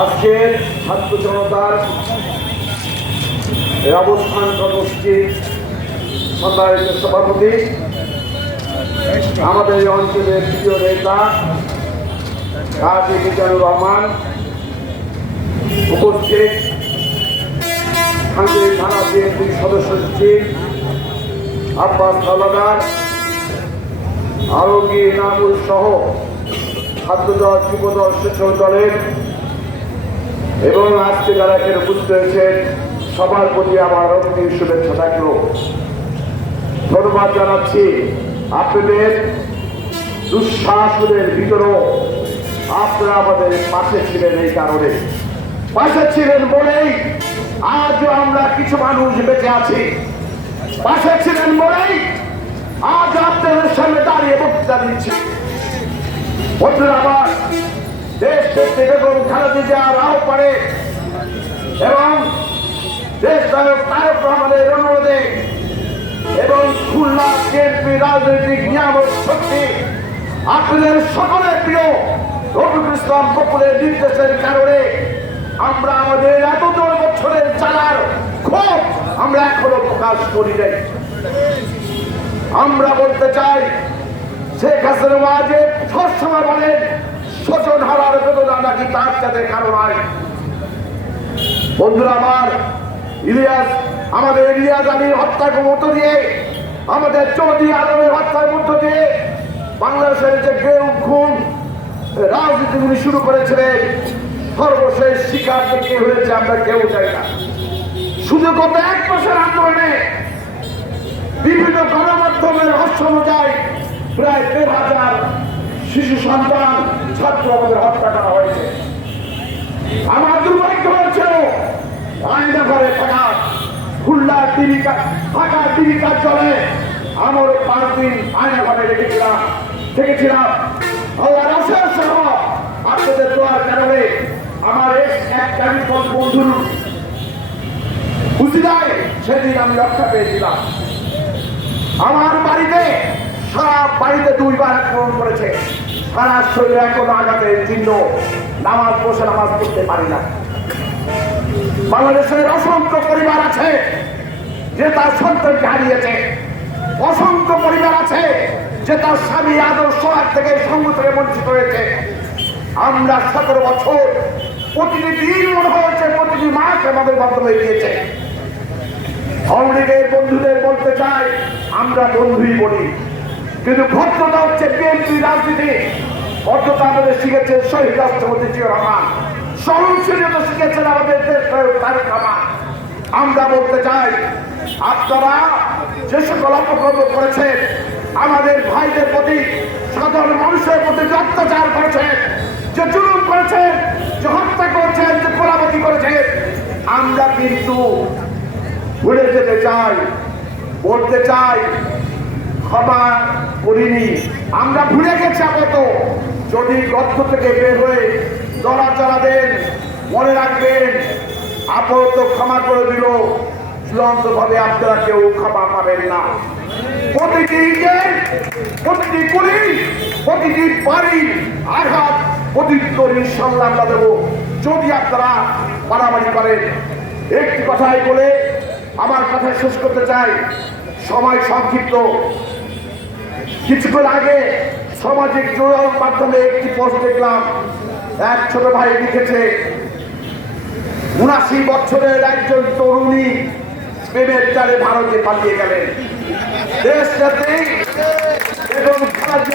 আজকের ছাত্র জনতার অবস্থান কর্মসূচির সম্মানিত সভাপতি, আমাদের এই অঞ্চলের প্রিয় নেতা কাজী মিজানুর রহমান, উপস্থিত খানগিরি থানা বিএনপির সদস্য সচিব আব্বাস হাওলাদার, আলমগীর নামুল সহ ছাত্রদল, যুবদল, স্বেচ্ছাসেবক দলের এবং আজকে যারা এখানে উপস্থিত হয়েছেন সবার প্রতি আমার অগ্রিম শুভেচ্ছা থাকল। ধন্যবাদ জানাচ্ছি। আপনাদের দুঃশাসনের ভিতরেও আপনারা আমাদের পাশে ছিলেন, এই কারণে পাশে ছিলেন বলেই আজও আমরা কিছু মানুষ বেঁচে আছি। পাশে ছিলেন বলেই আজ আপনাদের সামনে দাঁড়িয়ে বক্তৃতা দিচ্ছি। বন্ধুরা আমার, দেশ নেত্রী বেগম খালেদা জিয়ার আহ্বানে এবং দেশ নায়ক তারেক রহমানের অনুরোধে এবং খুলনা বিএনপি রাজনৈতিক নিয়ামক শক্তি আপনাদের সকলের প্রিয় রফিকুল ইসলাম বকুলের নির্দেশের কারণে আমরা আমাদের এত বছরের চালার ক্ষোভ আমরা এখনো প্রকাশ করি নাই। আমরা বলতে চাই, শেখ হাসিনা ওয়াজে সবসময় বলেন শোষণ হারার বেদনা নাকি তার সাথে কারো নয়। বন্ধুরা আমার, আমাদের ইলিয়াস আলীর হত্যার মধ্য দিয়ে, আমাদের চৌধুরী আলমের হত্যার মধ্য দিয়ে বাংলাদেশের যে গেউ খুন রাজনীতিগুলি শুরু করেছিলেন, সর্বশেষ শিকার যে কে হয়েছে আমরা কেউ চাই না। শুধু গত 1 মাসের আন্দোলনে বিভিন্ন গণমাধ্যমের রহস্য অনুযায়ী প্রায় 1,500 শিশু সন্তান ছাত্র আমাদের হত্যা করা হয়েছে। আমার দুর্ভাগ্য হয়েছিল আয়না ঘরে থাকা খুলনা ফাঁকা টিভি কার্যালয়ে আমার 5 দিন আয়না ঘরে থেকেছিলাম। আল্লাহর আশীর্বাদ সহ আপনাদের দোয়ার কারণে আমার এক বন্ধুর উচিলায় সেদিন আমি রক্ষা পেয়েছিলাম। আমার বাড়িতে, সারা বাড়িতে 2 বার আক্রমণ করেছে। সারা শরীরে এখনো আঘাতের চিহ্ন। নামাজ বসে নামাজ পড়তে পারি না। বাংলাদেশের অসংখ্য পরিবার আছে যে তার সন্তানকে হারিয়েছে। অসংখ্য পরিবার আছে যে তার স্বামী আদর্শ থেকে সঙ্গ থেকে বঞ্চিত হয়েছে। আমরা 17 বছর প্রতিটি দিন মনে হয়েছে, প্রতিটি মাস আমাদের মাধ্যমে দিয়েছে। আওয়ামী লীগের বন্ধুদের বলতে চাই, আমরা বন্ধুই বলি, কিন্তু ভদ্রতা হচ্ছে বিএনপি রাজনীতি। ভদ্রতা আমাদের শিখেছেন শহীদ রাষ্ট্রপতি জিয়াউর রহমান, সহনশীলতা শিখেছেন আমাদের দেশ নায়ক তারেক রহমান। আমরা বলতে চাই, আপনারা যে সকল অপকর্ম করেছেন, আমাদের ভাইদের প্রতি, সাধারণ মানুষের প্রতি যে অত্যাচার করেছেন, যে জুলুম করেছেন, যে হত্যা করেছেন, যে গোলাবাজি করেছেন, আমরা কিন্তু ভুলে যেতে চাই, বলতে চাই ক্ষমা করিনি। আমরা ভুলে গেছি আপাতত। যদি গর্ত থেকে বের হয়ে নড়াচড়া দেন, মনে রাখবেন আপাতত ক্ষমা করে দিল, চূড়ান্ত ভাবে আপনারা কেউ ক্ষমা পাবেন না। প্রতিটি ইটের, প্রতিটি কুড়ি, প্রতিটি বাড়ির আঘাত প্রতিউত্তর ইনশাআল্লাহ আমরা দেবো, যদি আপনারা মারামারি করেন। একটি কথাই বলে আমার কথা শেষ করতে চাই, সময় সংক্ষিপ্ত। কিছুক্ষণ আগে সামাজিক যোগাযোগ মাধ্যমে একটি পোস্ট দেখলাম। এক ছোট ভাই লিখেছে, 79 বছরের একজন তরুণী প্রেমের জালে ভারতে পালিয়ে গেলেন। দেশ নেত্রী এবং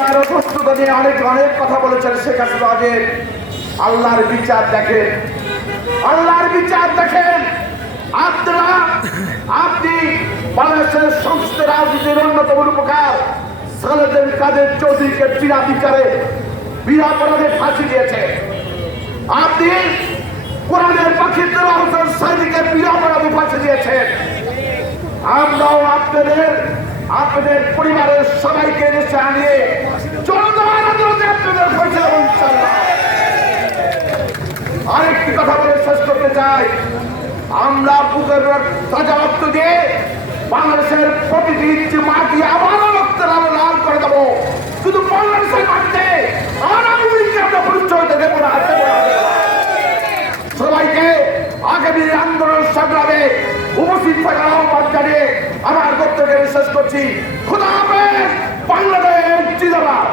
আরো প্রস্তুত নিয়ে অনেক কথা বলেছেন শেখ হাসিনা। আল্লাহর বিচার দেখেন, আল্লাহর বিচার দেখেন। আপনি বাংলাদেশের সংসদে রাজনীতির অন্যতম রূপকার সালেদের কাদের চৌধুরীকে বিনা বিচারে, বিনা অপরাধে ফাঁসি দিয়েছে। আপনি কোরআনের পাখি দেওয়ার হোসেন সাইদিকে বিনা অপরাধে ফাঁসি দিয়েছেন। আমরাও আপনাদের পরিবারের সবাইকে দেশে আনিয়ে জনতার আদালতে আপনাদের ফয়সালা হবে ইনশাআল্লাহ। আরেকটি কথা বলে শেষ করতে চাই, আমরা বুকের তাজা রক্ত দিয়ে বাংলাদেশের প্রতিটি ইঞ্চি মাটি আবারও রক্তের আলো লাল করে দেবো। শুধু বাংলাদেশের মাটিতে আমরা পরিচয় দেবো না। সংগ্রামে উপস্থিত থাকার আহ্বান জানিয়ে আমার বক্তব্য শেষ করছি। খোদা হাফেজ। বাংলাদেশ জিন্দাবাদ।